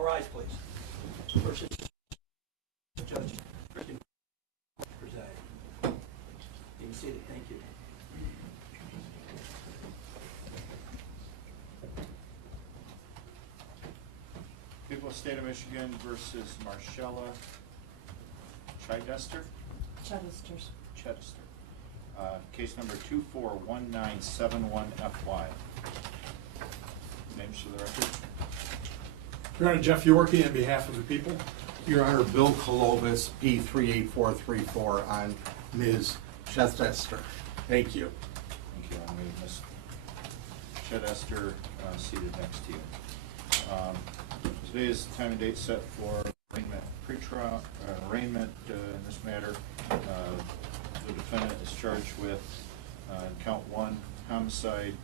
All rise, please. First, Judge Christian preside. You can see it. Thank you. People of the State of Michigan versus Marcella Chidester. Case number 241971FY. Names for the record. Your Honor, Jeff Yorkie on behalf of the people. Your Honor, Bill Colovis, P38434 on Ms. Chidester. Thank you. Thank you. I'm going to Ms. Chidester seated next to you. Today is the time and date set for arraignment, pretrial arraignment in this matter. The defendant is charged with count 1, homicide,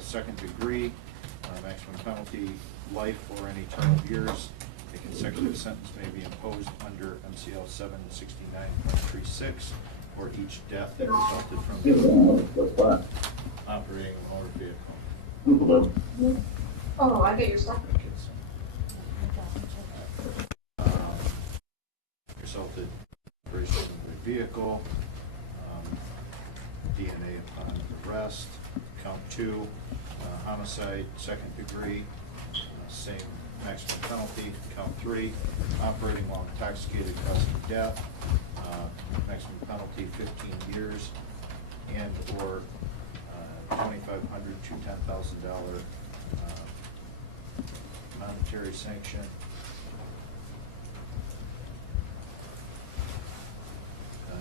second degree, maximum penalty, life or any term of years. A consecutive sentence may be imposed under MCL 769.36 for each death that resulted from operating a motor vehicle. Oh, I get your stuff. Resulted operation of the vehicle, DNA upon arrest. Count 2, homicide, second degree, same maximum penalty. Count 3, operating while intoxicated causing death, maximum penalty 15 years, and or $2,500 to $10,000 monetary sanction.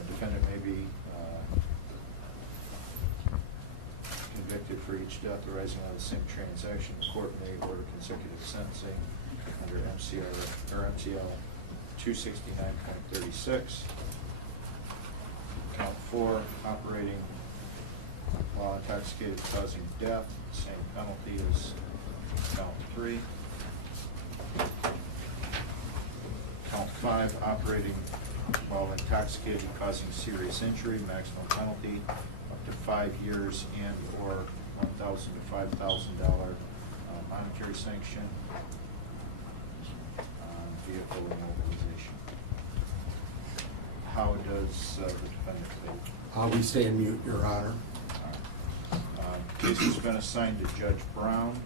Defendant may be convicted for each death arising out of the same transaction. The court may order consecutive sentencing under MCL 269.36. Count 4, operating while intoxicated causing death, same penalty as count 3. Count 5, operating while intoxicated causing serious injury, maximum penalty up to 5 years and or $1,000 to $5,000 monetary sanction, vehicle immobilization. How does the defendant plead? We stay in mute, Your Honor. Case has been assigned to Judge Brown.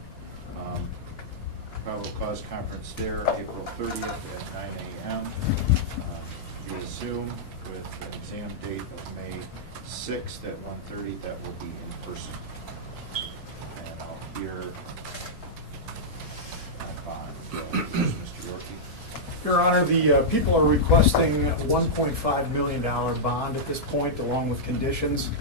Probable cause conference there, April 30th at 9 a.m. Via Zoom with an exam date of May 6th at 1:30. That will be in person. And I'll hear bond. Mr. Yorkie. Your Honor, the people are requesting a $1.5 million bond at this point, along with conditions.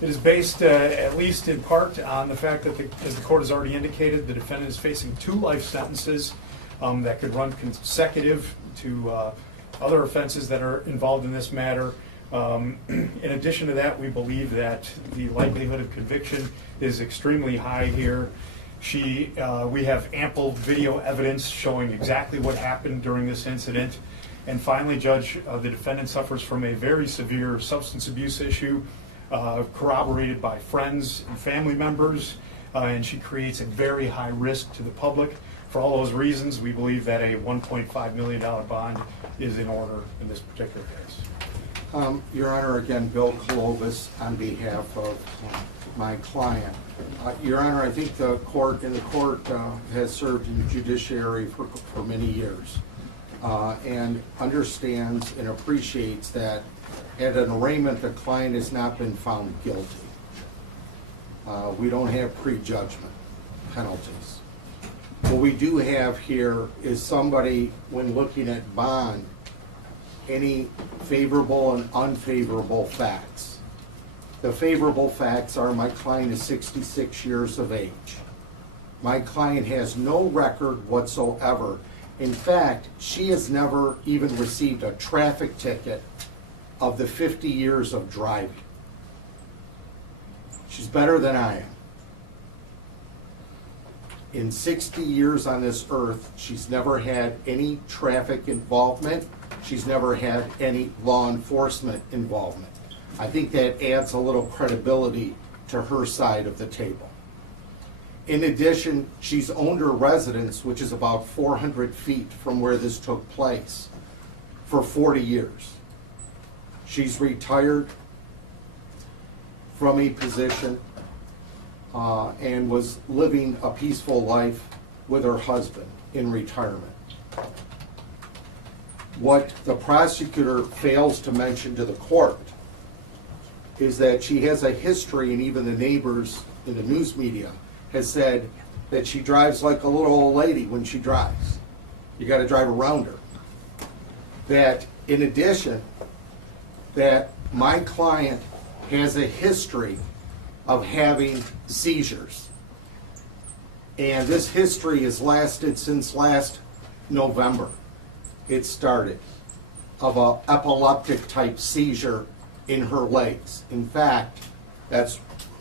It is based, at least in part, on the fact that, as the court has already indicated, the defendant is facing 2 life sentences that could run consecutive to other offenses that are involved in this matter. In addition to that, we believe that the likelihood of conviction is extremely high here. We have ample video evidence showing exactly what happened during this incident. And finally, Judge, the defendant suffers from a very severe substance abuse issue, corroborated by friends and family members, and she creates a very high risk to the public. For all those reasons, we believe that a $1.5 million bond is in order in this particular case. Your Honor, again, Bill Colovis on behalf of my client. Your Honor, I think the court has served in the judiciary for many years and understands and appreciates that at an arraignment, the client has not been found guilty. We don't have prejudgment penalties. What we do have here is somebody, when looking at bond, any favorable and unfavorable facts. The favorable facts are my client is 66 years of age. My client has no record whatsoever. In fact, she has never even received a traffic ticket of the 50 years of driving. She's better than I am. In 60 years on this earth, she's never had any traffic involvement. She's never had any law enforcement involvement. I think that adds a little credibility to her side of the table. In addition, she's owned her residence, which is about 400 feet from where this took place, for 40 years. She's retired from a position and was living a peaceful life with her husband in retirement. What the prosecutor fails to mention to the court is that she has a history, and even the neighbors in the news media has said that she drives like a little old lady when she drives. You got to drive around her. That in addition, that my client has a history of having seizures. And this history has lasted since last November. It started of an epileptic type seizure in her legs. In fact, that's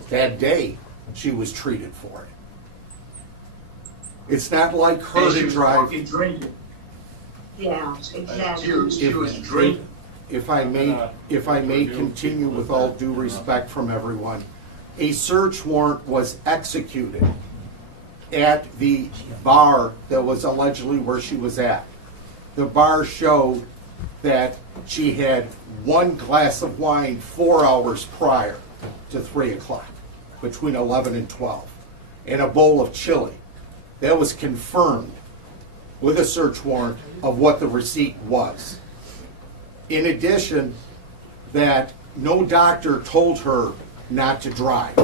that day she was treated for it. It's not like her to drive. Drinking. Yeah, exactly. She was drinking. If I may continue with all due respect from everyone, a search warrant was executed at the bar that was allegedly where she was at. The bar showed that she had one glass of wine 4 hours prior to 3 o'clock, between 11 and 12, and a bowl of chili. That was confirmed with a search warrant of what the receipt was. In addition, that no doctor told her not to drive.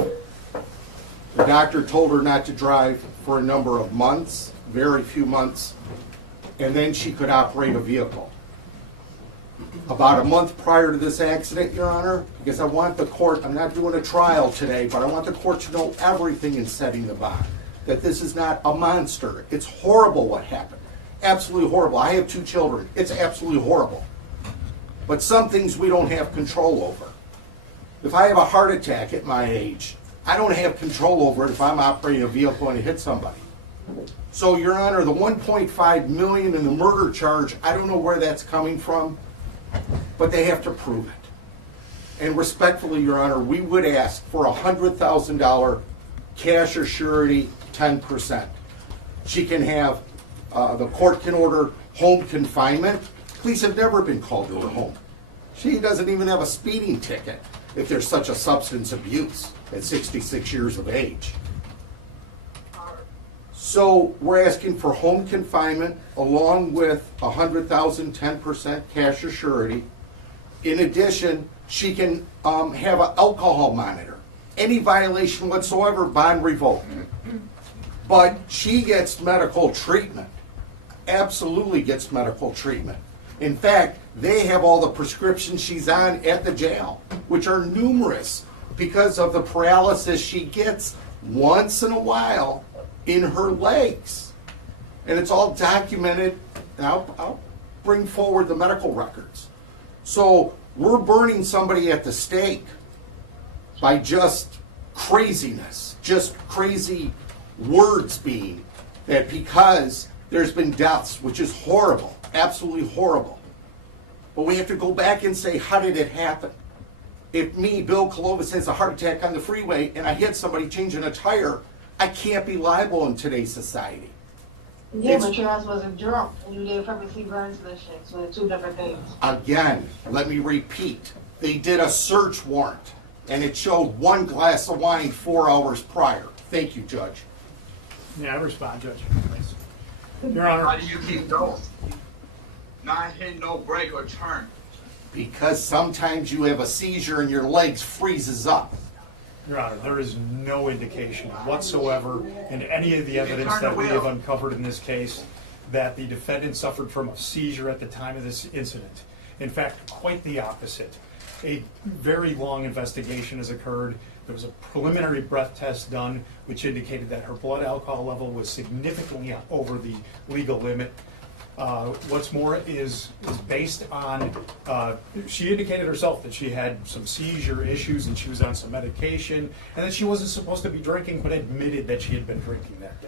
The doctor told her not to drive for a number of months, very few months, and then she could operate a vehicle. About a month prior to this accident, Your Honor, because I want the court, I'm not doing a trial today, but I want the court to know everything in setting the bond. That this is not a monster. It's horrible what happened. Absolutely horrible. I have 2 children. It's absolutely horrible. But some things we don't have control over. If I have a heart attack at my age, I don't have control over it if I'm operating a vehicle and it hits somebody. So, Your Honor, the $1.5 million in the murder charge, I don't know where that's coming from, but they have to prove it. And respectfully, Your Honor, we would ask for a $100,000 cash or surety, 10%. She can have, the court can order home confinement. Police have never been called to her home. She doesn't even have a speeding ticket if there's such a substance abuse at 66 years of age. So we're asking for home confinement along with a $100,000, 10% cash or surety. In addition, she can have an alcohol monitor. Any violation whatsoever, bond revoked. But she gets medical treatment. Absolutely gets medical treatment. In fact, they have all the prescriptions she's on at the jail, which are numerous because of the paralysis she gets once in a while in her legs. And it's all documented, and I'll bring forward the medical records. So we're burning somebody at the stake by just craziness, just crazy words being that because there's been deaths, which is horrible, absolutely horrible. But we have to go back and say, how did it happen? If me, Bill Clovis, has a heart attack on the freeway and I hit somebody changing a tire, I can't be liable in today's society. Yeah, but your ass wasn't drunk and you did frequency burns and shit, so they're 2 different things. Again, let me repeat. They did a search warrant and it showed 1 glass of wine 4 hours prior. Thank you, Judge. Yeah, I respond, Judge. Your Honor. Why do you keep going? Not hitting no brake or turn. Because sometimes you have a seizure and your legs freezes up. Your Honor, there is no indication whatsoever in any of the evidence that we have uncovered in this case that the defendant suffered from a seizure at the time of this incident. In fact, quite the opposite. A very long investigation has occurred. There was a preliminary breath test done which indicated that her blood alcohol level was significantly over the legal limit. What's more is based on, she indicated herself that she had some seizure issues and she was on some medication and that she wasn't supposed to be drinking but admitted that she had been drinking that day.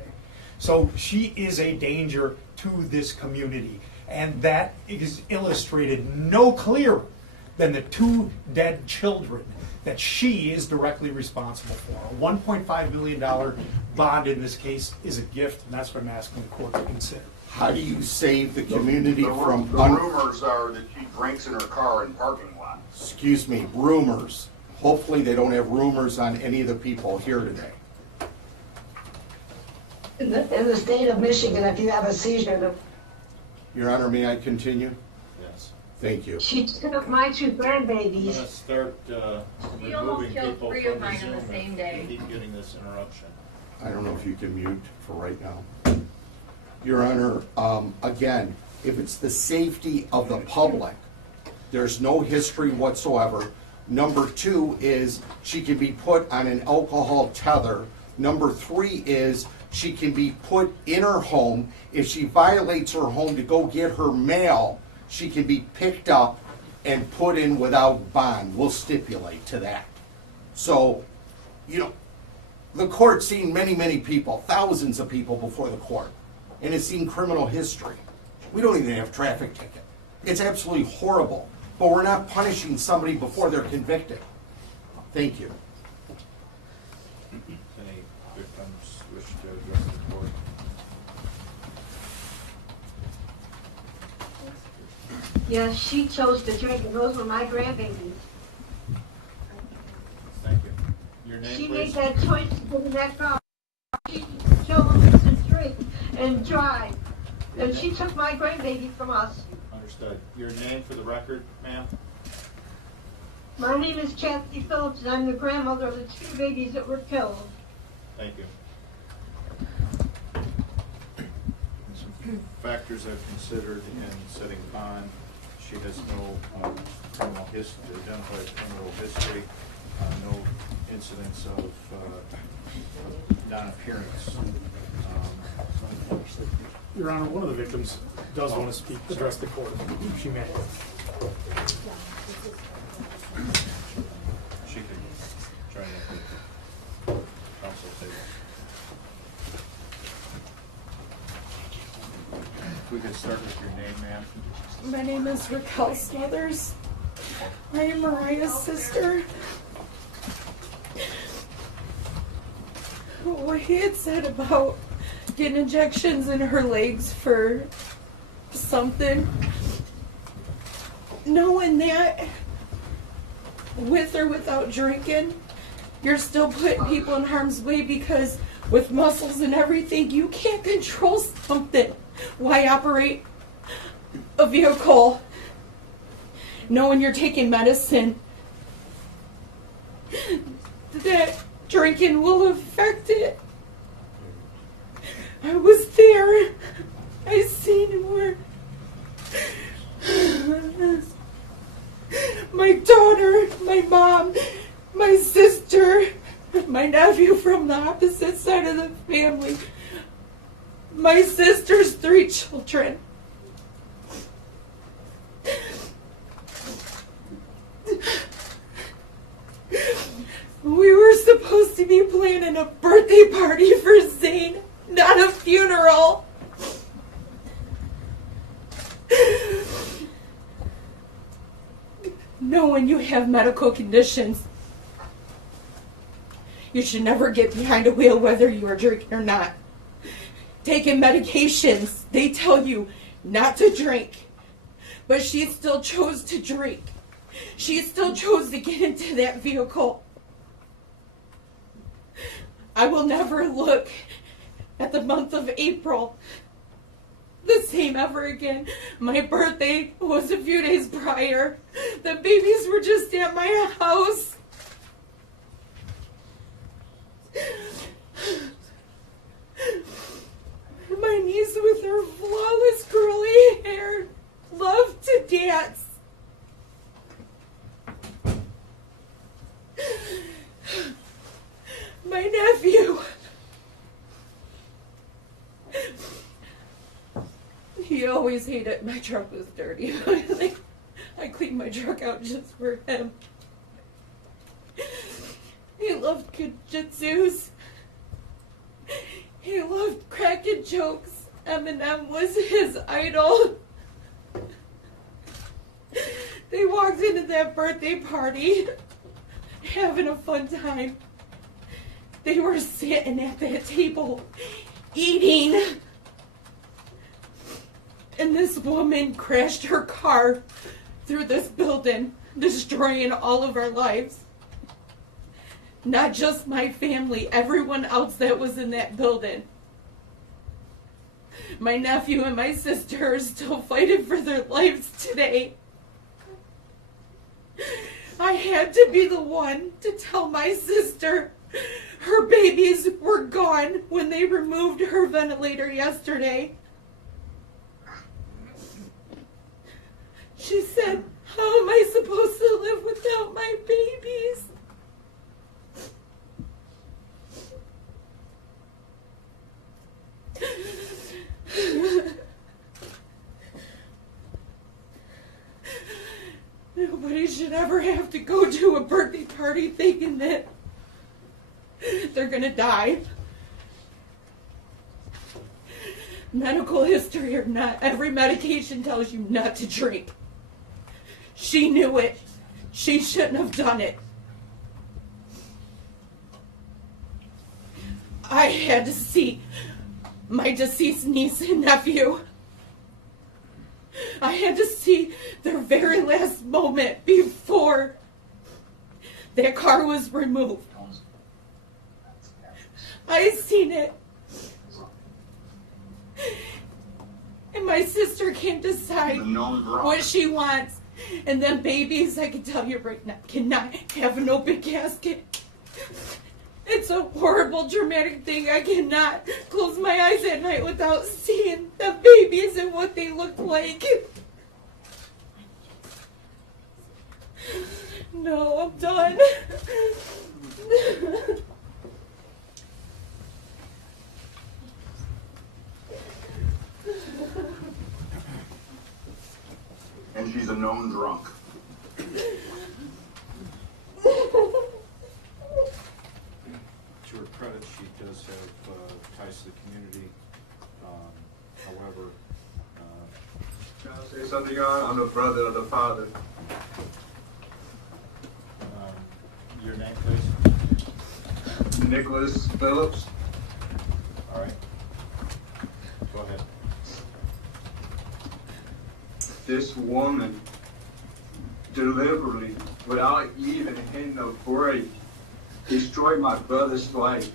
So she is a danger to this community, and that is illustrated no clearer than the 2 dead children that she is directly responsible for. A $1.5 million bond in this case is a gift, and that's what I'm asking the court to consider. How do you save the community The from... rumors are that she drinks in her car in parking lot. Excuse me, rumors. Hopefully they don't have rumors on any of the people here today. In the state of Michigan, if you have a seizure, Your Honor, may I continue? Yes. Thank you. she took my 2 I'm grandbabies. gonna start He almost removing killed people 3 from of the mine on the Zoom same if day. we keep getting this interruption. I don't know if you can mute for right now. Your Honor, again, if it's the safety of the public, there's no history whatsoever. Number 2 is she can be put on an alcohol tether. Number 3 is she can be put in her home. If she violates her home to go get her mail, she can be picked up and put in without bond. We'll stipulate to that. So, you know, the court's seen many, many people, thousands of people before the court, and it's seen criminal history. We don't even have traffic ticket. It's absolutely horrible, but we're not punishing somebody before they're convicted. Thank you. Any victims wish to address the court? Yes, she chose to drink, and those were my grandbabies. Thank you. Your name, She please? made that choice to get in that car. She chose to drink and drive, and she took my grandbaby from us. Understood. Your name for the record, ma'am? My name is Chastity Phillips, and I'm the grandmother of the 2 babies that were killed. Thank you. Some factors I've considered in setting bond. She has no criminal history, identified criminal history, no incidents of non-appearance. Your Honor, one of the victims does want to speak, address the court, if she may. She can join at the council table. If we could start with your name, ma'am. My name is Raquel Smothers. I am Mariah's sister. What he had said about getting injections in her legs for something, knowing that with or without drinking, you're still putting people in harm's way because with muscles and everything, you can't control something. Why operate a vehicle knowing you're taking medicine that drinking will affect it? I was there. I seen where my daughter, my mom, my sister, my nephew from the opposite side of the family, my sister's 3 children. We were supposed to be planning a birthday party for Zane, not a funeral. Knowing you have medical conditions, you should never get behind a wheel whether you are drinking or not. Taking medications, they tell you not to drink, but she still chose to drink. She still chose to get into that vehicle. I will never look at the month of April the same ever again. My birthday was a few days prior. The babies were just at my house. My niece with her flawless curly hair loved to dance. My nephew, he always hated my truck was dirty. I cleaned my truck out just for him. He loved jujitsus. He loved cracking jokes. Eminem was his idol. They walked into that birthday party having a fun time. They were sitting at that table eating. And this woman crashed her car through this building, destroying all of our lives. Not just my family, everyone else that was in that building. My nephew and my sister are still fighting for their lives today. I had to be the one to tell my sister her babies were gone when they removed her ventilator yesterday. She said, "How am I supposed to live without my babies?" Nobody should ever have to go to a birthday party thinking that they're gonna die. Medical history or not, every medication tells you not to drink. She knew it. She shouldn't have done it. I had to see my deceased niece and nephew. I had to see their very last moment before that car was removed. I seen it. And my sister can't decide what she wants. And then babies, I can tell you right now, cannot have an open casket. It's a horrible, dramatic thing. I cannot close my eyes at night without seeing the babies and what they look like. No, I'm done. And she's a known drunk. To her credit, she does have ties to the community. However, Can I say something, Your Honor? I'm the brother of the father. your name, please. Nicholas Phillips. All right. Go ahead. This woman deliberately, without even hitting a brake, destroyed my brother's life.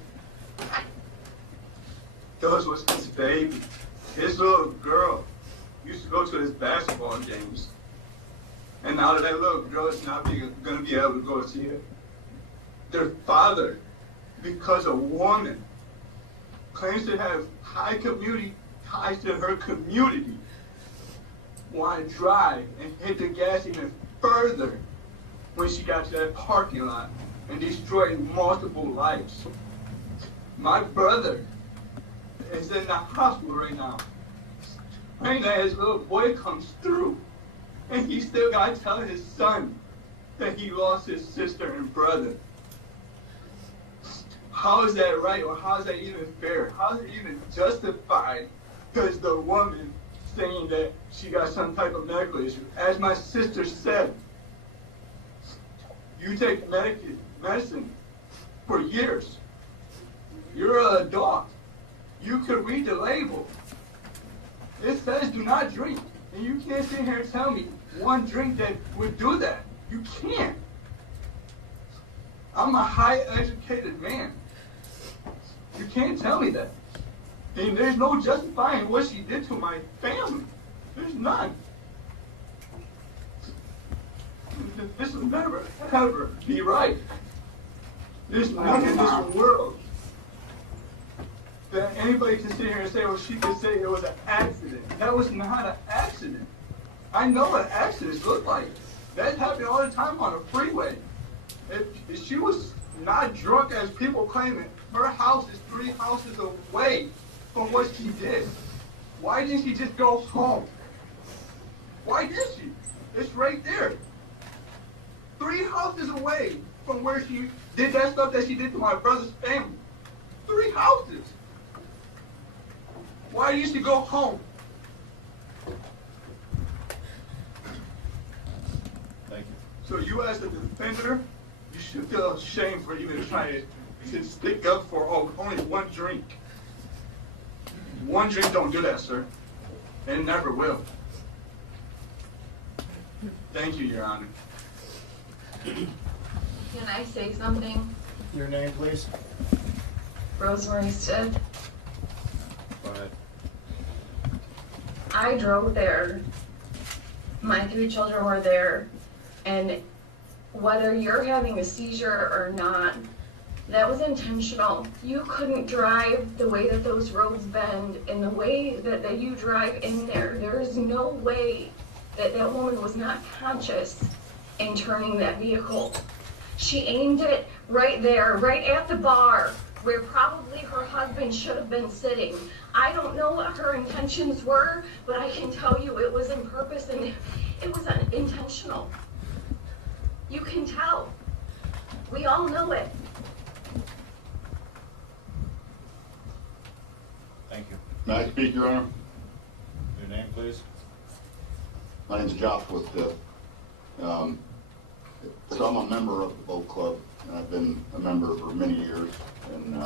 Those was his baby. His little girl used to go to his basketball games. And now that little girl is not going to be able to go see it. Their father, because a woman claims to have high community ties to her community, want to drive and hit the gas even further when she got to that parking lot and destroyed multiple lives. My brother is in the hospital right now, praying that his little boy comes through, and he still got to tell his son that he lost his sister and brother. How is that right, or how is that even fair? How is it even justified? Because the woman saying that she got some type of medical issue. As my sister said, you take medicine for years. You're an adult. You could read the label. It says do not drink. And you can't sit here and tell me one drink that would do that. You can't. I'm a high educated man. You can't tell me that. And there's no justifying what she did to my family. There's none. This will never, ever be right. There's nothing in this world that anybody can sit here and say, well, she could say it was an accident. That was not an accident. I know what accidents look like. That happened all the time on a freeway. If she was not drunk as people claim it, her house is 3 houses away from what she did. Why didn't she just go home? Why did she? It's right there. 3 houses away from where she did that stuff that she did to my brother's family. 3 houses. Why did she go home? So you as the defender, you should feel ashamed for even trying to stick up for only one drink. One drink don't do that, sir. And never will. Thank you, Your Honor. Can I say something? Your name, please? Rosemary S. Go ahead. I drove there. My 3 children were there. And whether you're having a seizure or not, that was intentional. You couldn't drive the way that those roads bend and the way that you drive in there. There is no way that that woman was not conscious in turning that vehicle. She aimed it right there, right at the bar, where probably her husband should have been sitting. I don't know what her intentions were, but I can tell you it was in purpose and it was intentional. You can tell. We all know it. Thank you. May I speak, Your Honor? Your name, please? My name's Joshua Stiff. So I'm a member of the boat club, and I've been a member for many years, and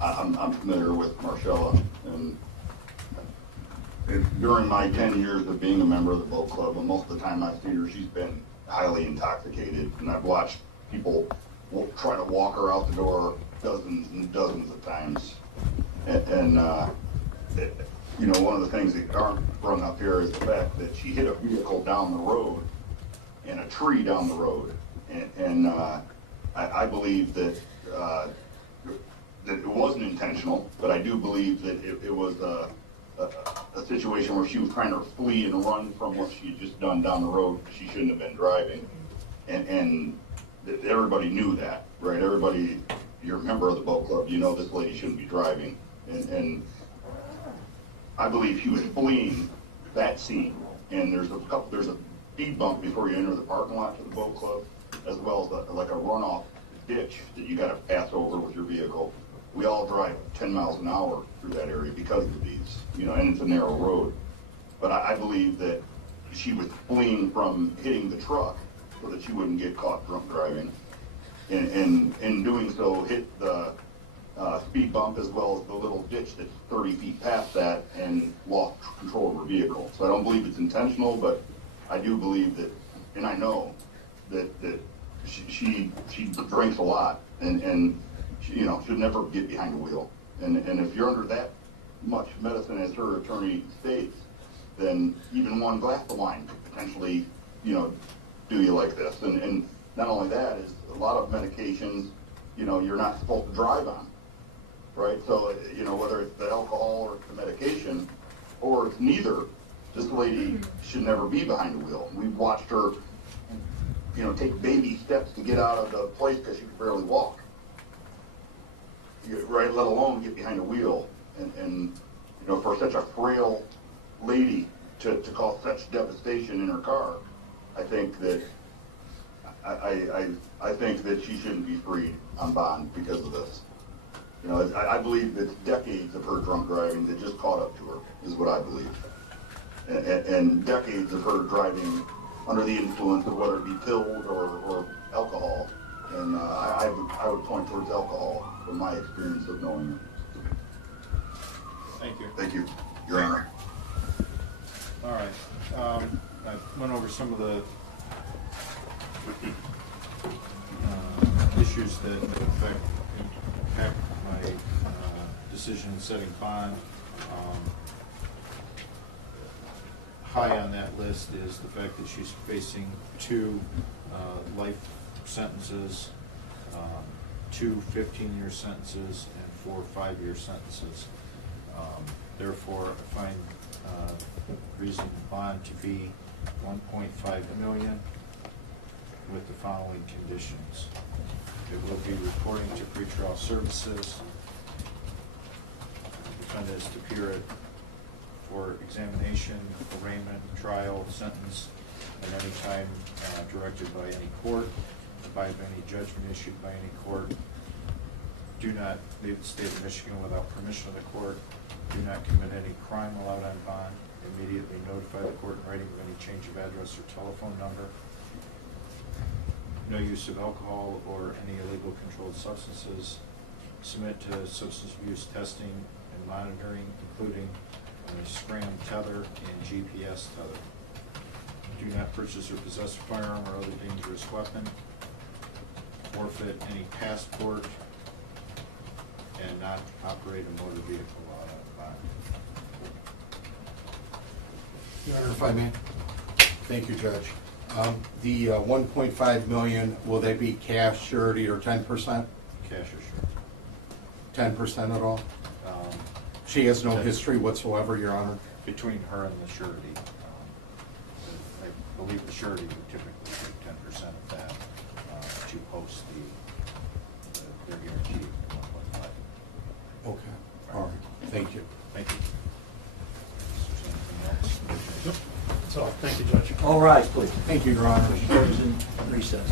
I'm familiar with Marcella. And during my 10 years of being a member of the boat club, and most of the time I've seen her, she's been highly intoxicated, and I've watched people try to walk her out the door dozens and dozens of times. You know, one of the things that aren't brought up here is the fact that she hit a vehicle down the road and a tree down the road. I believe that it wasn't intentional, but I do believe that it was a situation where she was trying to flee and run from what she had just done down the road. She shouldn't have been driving. And everybody knew that, right? Everybody, you're a member of the boat club, you know this lady shouldn't be driving. And I believe she was fleeing that scene. And there's a speed bump before you enter the parking lot to the boat club, as well as like a runoff ditch that you got to pass over with your vehicle. We all drive 10 miles an hour through that area because of these, you know, and it's a narrow road. But I believe that she was fleeing from hitting the truck so that she wouldn't get caught drunk driving. And in doing so, hit the speed bump as well as the little ditch that's 30 feet past that and lost control of her vehicle. So I don't believe it's intentional, but I do believe that, and I know that she drinks a lot and she, you know, should never get behind the wheel. And if you're under that much medicine as her attorney states, then even one glass of wine could potentially, you know, do you like this. And not only that, is a lot of medications, you know, you're not supposed to drive on, right? So, you know, whether it's the alcohol or it's the medication, or it's neither, this lady should never be behind the wheel. We've watched her, you know, take baby steps to get out of the place because she could barely walk, right? Let alone get behind the wheel. And you know, for such a frail lady to cause such devastation in her car, I think that I think that she shouldn't be freed on bond because of this. You know, I believe it's decades of her drunk driving that just caught up to her, is what I believe. And decades of her driving under the influence of whether it be pills or alcohol. And I would point towards alcohol from my experience of knowing her. Thank you. Thank you, Your Honor. All right. I went over some of the issues that impact my decision in setting bond. High on that list is the fact that she's facing 2 life sentences, 2 15-year sentences, and 4 5-year sentences. Therefore, I find reasonable bond to be $1.5 million with the following conditions. It will be reporting to pretrial services. The defendant is to appear for examination, arraignment, trial, sentence, at any time directed by any court, by any judgment issued by any court. Do not leave the state of Michigan without permission of the court. Do not commit any crime allowed on bond. Immediately notify the court in writing of any change of address or telephone number. no use of alcohol or any illegal controlled substances, submit to substance abuse testing and monitoring, including scram tether and GPS tether. Do not purchase or possess a firearm or other dangerous weapon, forfeit any passport, and not operate a motor vehicle on a bond. Your Honor, if I may. Thank you, Judge. The 1.5 million, will they be cash, surety, or 10%? Cash or surety. 10% at all? Um, She has no history whatsoever, Your Honor. Between her and the surety, I believe the surety would typically take 10% of that to post their guarantee of 1.5. Okay, all right, thank you. Thank you. Is there anything else? That's all. Thank you, Judge. All right, please. Thank you, Your Honor. Court is in recess.